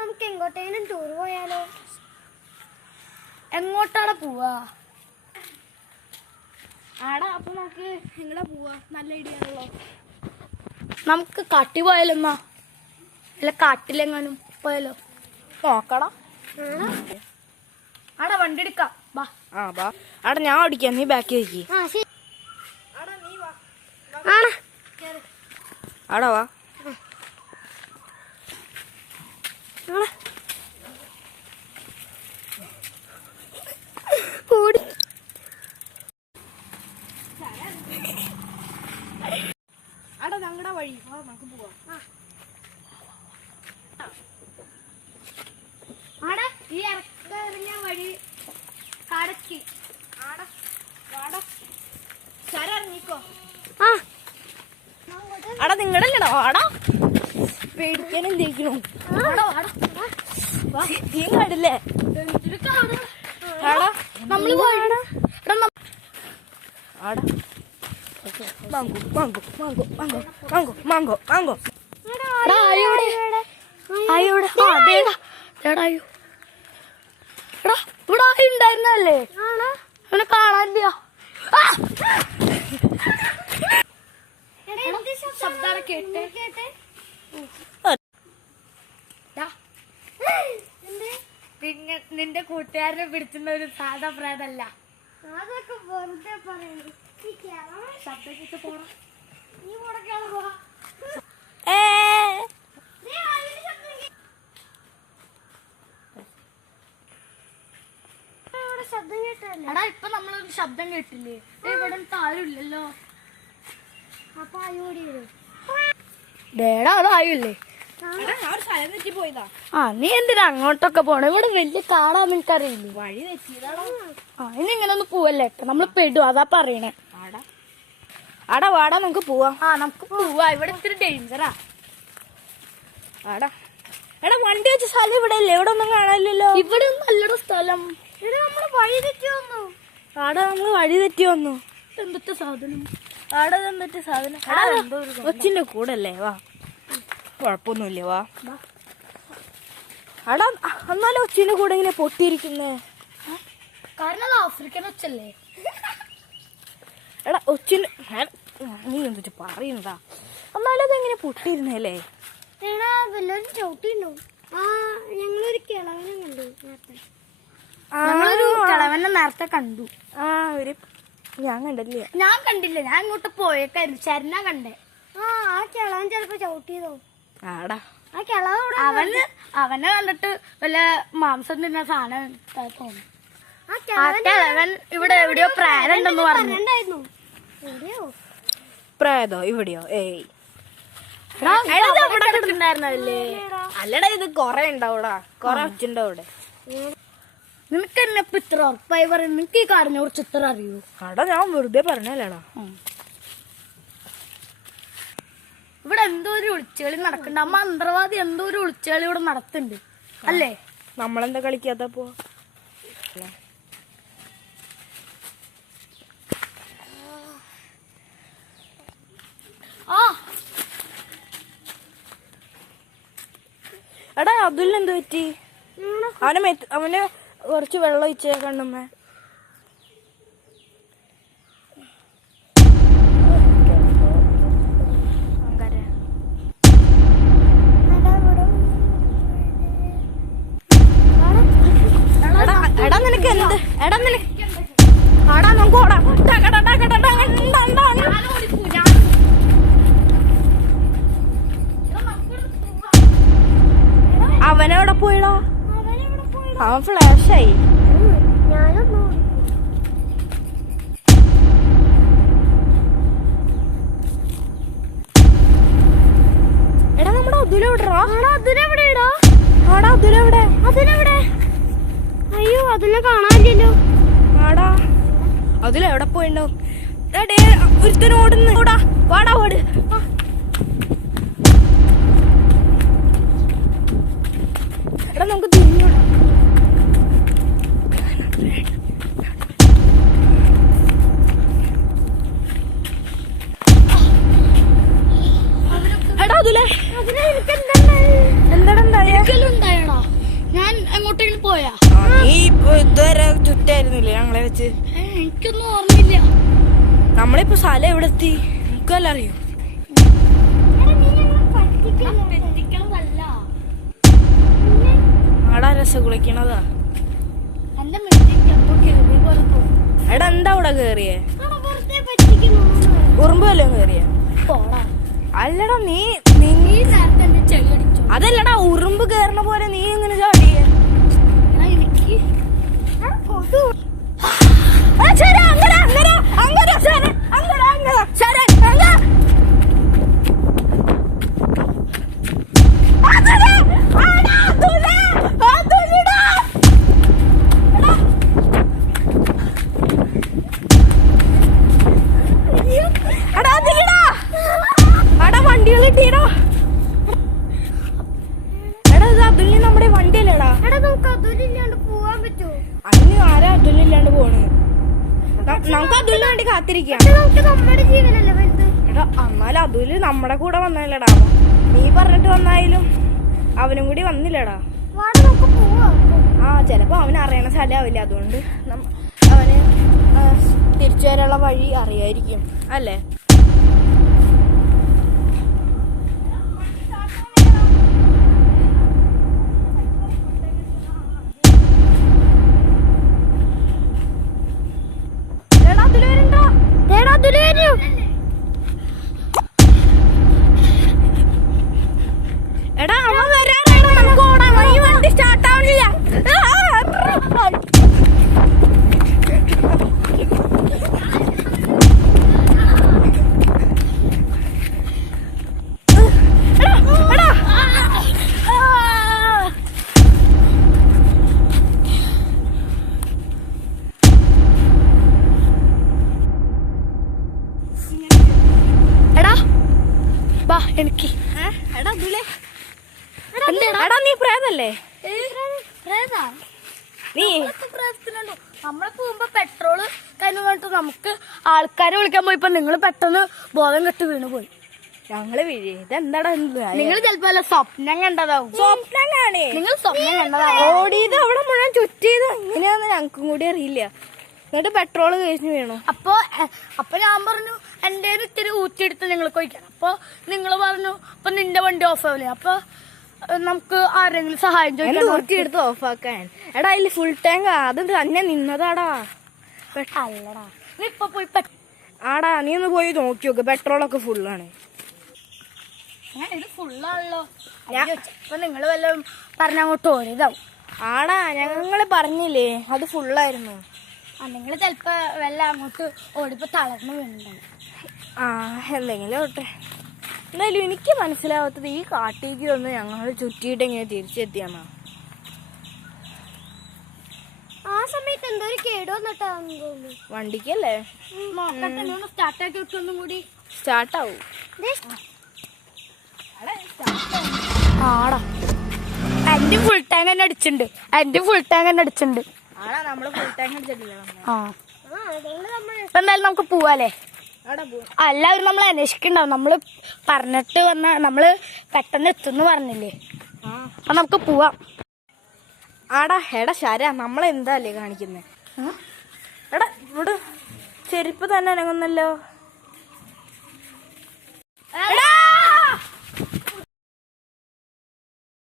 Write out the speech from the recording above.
നമുക്ക് എങ്ങോട്ടേലും ടൂർ പോയാലോ? എങ്ങോട്ടാണ് പോവാ? ആടാ അപ്പൊ നമുക്ക് എങ്ങടാ പോവാ? നല്ല ഐഡിയ ആണല്ലോ. നമുക്ക് കാട്ടി പോയാലെന്നാ? അല്ല കാട്ടിലെങ്ങാനും പോയാലോ? നോക്കടാ. ആടാ വണ്ടി എടുക്കാം. ബാ. ബാ. ആടാ ഞാൻ ഓടിക്കാം, നീ ബാക്കി വെക്കി. ആടാ വാ. ആടാ ഞങ്ങളുടെ വഴി നമുക്ക് പോവാം. ആടാ ഈ ഇറങ്ങിയ വഴി കടക്കി. ആടാ വാടാ ഇറങ്ങിക്കോ. ആടാ നിങ്ങളല്ലടാ. ആടാ പേടിക്കാൻ എന്തേക്കണോ? നീ കണ്ടില്ലേ? ആടാ നമ്മള് ആടാ mango mango mango mango mango mango mango. ഇവിടെ ഉണ്ടായിരുന്നല്ലേ? അവനെ കാണാനില്ല. ശബ്ദം കേട്ടെ. പിന്നെ നിന്റെ കൂട്ടുകാരനെ പിടിച്ചുന്ന ഒരു സാധാ പ്രേതല്ല. അതൊക്കെ വെറുതെ പറയുന്നു. ശബ്ദം കേട്ട് പോണം. നീ മുടക്കാതെ പോവാ. ശബ്ദം കേട്ടല്ലേ? എടാ ഇപ്പൊ നമ്മളൊരു ശബ്ദം കേട്ടില്ലേ? ഇവിടെ ആരുമില്ലല്ലോ. അപ്പൊ അയോടി വരും. ഡേടാ അതായില്ലേ? പോയതാ. നീ എന്തിനാ അങ്ങോട്ടൊക്കെ പോണേ? ഇവിടെ വലിയ കാടാന്ന് എനിക്കറിയില്ലേ? വഴി തെറ്റിയതാണോ? ഇനി ഇങ്ങനെ ഒന്ന് പോവല്ലേ? നമ്മള് പെടും, അതാ പറയണേ. ആടാ വാടാ നമുക്ക് പോവാം. നമുക്ക് പോവാ. ഇവിടെ ഇത്തിരി ഡേഞ്ചറാ. ആടാ എടാ വണ്ടി വെച്ച സ്ഥലം ഇവിടെ അല്ലേ? ഇവിടെ ഒന്നും കാണാനില്ലല്ലോ. ഇവിടെ നല്ലൊരു സ്ഥലം. നമ്മള് വഴി തെറ്റി വന്നു. ആടാ നമ്മള് വഴി തെറ്റി വന്നു. എന്തൊക്കെ സാധനം? ആടാ എന്തൊക്കെ സാധനം? കൊച്ചിന്റെ കൂടെ അല്ലേ? വാ, കുഴപ്പമൊന്നുമില്ല, വാ. ആടാ എന്നാലും കൊച്ചിന്റെ കൂടെ ഇങ്ങനെ പൊട്ടിയിരിക്കുന്നേ? കാരണം അത് ആഫ്രിക്കൻ ഒച്ചല്ലേ? എടാ ഒച്ചിന് നീ എന്തിട്ട് പറയുന്നതാ? എന്നാലും അതെങ്ങനെ പൊട്ടിയിരുന്നല്ലേ? വല്ലവരും ചവിട്ടിണ്ടോ? ഞങ്ങളൊരു കിളവനെ കണ്ടു നേരത്തെ. ഞങ്ങളൊരു കിളവനെ നേരത്തെ കണ്ടു. ഞാൻ കണ്ടില്ലേ? ഞാൻ കണ്ടില്ല, ഞാൻ ഇങ്ങോട്ട് പോയേക്കായിരുന്നു. ചരന കണ്ടേ. ആ കിളവൻ ചിലപ്പോ ചവിട്ടിയതോ. ആടാ ആ കിളവൻ അവനെ കണ്ടിട്ട് വല്ല മാംസം തിന്ന സാധനം തോന്നുന്നു. ആ കിളവൻ ഇവിടെ എവിടെയോ പ്രായണ്ടെന്ന് പറഞ്ഞിട്ടുണ്ടായിരുന്നു. എവിടെയോ പ്രായതോ? ഇവിടെയോ? ഏയ് ഉണ്ടായിരുന്നല്ലേ? അല്ലടാ ഇത് കൊറേ ഉണ്ടാവൂടാ, കൊറേ ഒച്ചുണ്ടോ ഇവിടെ. നിനക്ക് എന്നെ ഇപ്പൊ ഇത്ര ഉറപ്പായി പറയും? നിനക്ക് ഈ കാടിനെ കുറിച്ച് ഇത്ര അറിയൂ? ആടാ ഞാൻ വെറുതെ പറഞ്ഞല്ലേടാ. ഇവിടെ എന്തോ ഒരു ഒളിച്ചുകളി നടക്കുന്നുണ്ട്. ആ മന്ത്രവാദി എന്തോ ഒരു ഒളിച്ചുകളി ഇവിടെ നടത്തുന്നുണ്ട് അല്ലേ? നമ്മളെന്താ കളിക്കാത്തപ്പോ? എടാ അതുല്ല എന്ത് പറ്റി? അവന് കുറച്ച് വെള്ളം ഒഴിച്ചേ കണ്ണുമ്മേ. എടാ നിനക്ക് എന്ത്? എടാ നിനക്ക് ആടാ നമുക്ക് ഓടാം. അവനെവിടെ പോയിടാ? അവൻ ഫ്ലാഷായി. എടാ നമ്മുടെ അതിലെവിടാ? ആടാ അതിലെവിടെ? അയ്യോ അതിനെ കാണാനില്ലല്ലോ. ആടാ അതിലെവിടെ പോയിണ്ടാവും? ഒരുത്തനും ഓടുന്നു. ഓടാ വാടാ ഓട്. എടാ നമുക്ക് തിരിഞ്ഞോടാ. എടാ അതിലെ എന്താ എനിക്കൊന്നും ഓർമ്മയില്ല. നമ്മളിപ്പോ സ്ഥലം എവിടെ എത്തി നമുക്കല്ല അറിയോ? തെറ്റിക്കണതല്ല, ആടാ രസം കുളിക്കണതാ. എന്റെ മിസ്റ്റേക്ക് എന്തോ കേറിയ പോലെ തോന്നുന്നു. എടാ എന്താ അവിടെ കേറിയേ? വെറുതെ പറ്റിക്കുന്നു. ഉറുമ്പ് വല്ലതും കേറിയ? പോടാ. അല്ലടാ നീ നീ നേരത്തെ എന്റെ ചെളി അടിച്ചു. അതല്ലടാ ഉറുമ്പ് കേറണ പോലെ നീ എങ്ങനെ ചാടിയേ? എനിക്ക് വണ്ടികൾ കിട്ടിയടാ. എടാ ഇത് അതുലിന് നമ്മുടെ വണ്ടിയല്ലേടാ? എടാ നമുക്ക് അതിലില്ലാണ്ട് പോവാൻ പറ്റുമോ? അതിന് ആരാ അതുലില്ലാണ്ട് പോണ്? നമുക്ക് അതുലിന് വേണ്ടി കാത്തിരിക്കാം. നമുക്ക് നമ്മുടെ ജീവനല്ലേ വലുത്. എടാ എന്നാലും അതുല് നമ്മുടെ കൂടെ വന്നല്ലടാ. നീ പറഞ്ഞിട്ട് വന്നായാലും അവനും കൂടി വന്നില്ലടാ. വാട നമുക്ക് പോവാം. ചിലപ്പോ അവന് അറിയണ സ്ഥലമാവില്ല, അതുകൊണ്ട് അവന് തിരിച്ചു വരാനുള്ള വഴി അറിയായിരിക്കും അല്ലേ? എടാ അവൻ വരാനാണ്, നമുക്ക് ഓടാം. ഈ വണ്ടി സ്റ്റാർട്ട് ആവണില്ല. എടാ ബാ എനിക്ക്. എടാ അതുലേ, എടാ നീ പ്രേതല്ലേ? നീ നമ്മളെ പോകുമ്പോ പെട്രോള് കഴിഞ്ഞു കണ്ടിട്ട് നമുക്ക് ആൾക്കാരെ വിളിക്കാൻ പോയിപ്പോ നിങ്ങൾ പെട്ടെന്ന് ബോധം കെട്ട് വീണ് പോയി. ഞങ്ങള് വീഴേ. ഇതെന്താടാ? നിങ്ങൾ ചിലപ്പോ അല്ല സ്വപ്നം കണ്ടതാവും. സ്വപ്നം കാണേ. നിങ്ങൾ സ്വപ്നം കണ്ടതാവും. ഓടിയത് അവിടെ മുഴുവൻ ചുറ്റിയത് എങ്ങനെയാന്ന് ഞങ്ങൾക്കും കൂടി അറിയില്ല. എന്നിട്ട് പെട്രോള് കഴിച്ചു വീണു. അപ്പൊ ഞാൻ പറഞ്ഞു എന്റെ ഇത്തിരി ഊറ്റിയെടുത്ത് നിങ്ങൾക്ക് ഒഴിക്കണം. അപ്പൊ നിങ്ങൾ പറഞ്ഞു അപ്പൊ നിന്റെ വണ്ടി ഓഫ് ആവില്ലേ, അപ്പൊ നമുക്ക് ആരെങ്കിലും സഹായം ചോദിക്കാൻ. ഊറ്റിയെടുത്ത് ഓഫാക്കാൻ? എടാ അതില് ഫുൾ ടാങ്ക് അത് തന്നെ നിന്നതാടാ. അല്ലടാ നീ ഇപ്പൊ പോയി ആടാ നീ ഒന്ന് പോയി നോക്കി നോക്ക്, പെട്രോളൊക്കെ ഫുള്ളാണ്. ഇത് ഫുള്ളാണല്ലോ. അപ്പൊ നിങ്ങൾ വല്ലതും പറഞ്ഞങ്ങോട്ട് ഓടിയതാവും. ആടാ ഞങ്ങള് പറഞ്ഞില്ലേ അത് ഫുള്ളായിരുന്നു. നിങ്ങൾ ചിലപ്പോ വല്ല അങ്ങോട്ട് ഓടിപ്പോ തളർന്നു വീണുണ്ടാവും. എന്തെങ്കിലും ഓട്ടെ. എന്തായാലും എനിക്ക് മനസ്സിലാവാത്തത് ഈ കാട്ടിലേക്ക് വന്ന് ഞങ്ങൾ ചുറ്റിയിട്ട് എങ്ങനെ തിരിച്ചെത്തിയാന്നാ. ആ സമയത്ത് എന്തോ ഒരു കേട് വന്നിട്ടാന്ന് തോന്നുന്നു. വണ്ടിക്കല്ലേ? നോക്കട്ടെ, സ്റ്റാർട്ടാക്കി വെക്കൊന്നും കൂടി. സ്റ്റാർട്ടാവും. ആടാ എന്റെ ഫുൾ ടാങ്ക് തന്നെ അടിച്ചിട്ടുണ്ട്. ആടാ നമ്മള് ഫുൾ ടാങ്ക് അടിച്ചിട്ടില്ല. ഇപ്പൊ എന്തായാലും നമുക്ക് പോവാല്ലേ? എല്ലാവരും നമ്മളെ അന്വേഷിക്കണ്ടാവും. നമ്മള് പറഞ്ഞിട്ട് നമ്മള് പെട്ടെന്ന് എത്തുന്നു പറഞ്ഞില്ലേ, അപ്പൊ നമുക്ക് പോവാം. ആടാ എടാ ശരാ നമ്മളെന്താല്ലേ കാണിക്കുന്നേ? എടാ ഇവിടെ ചെരുപ്പ് തന്നെ അനങ്ങുന്നല്ലോ. എടാ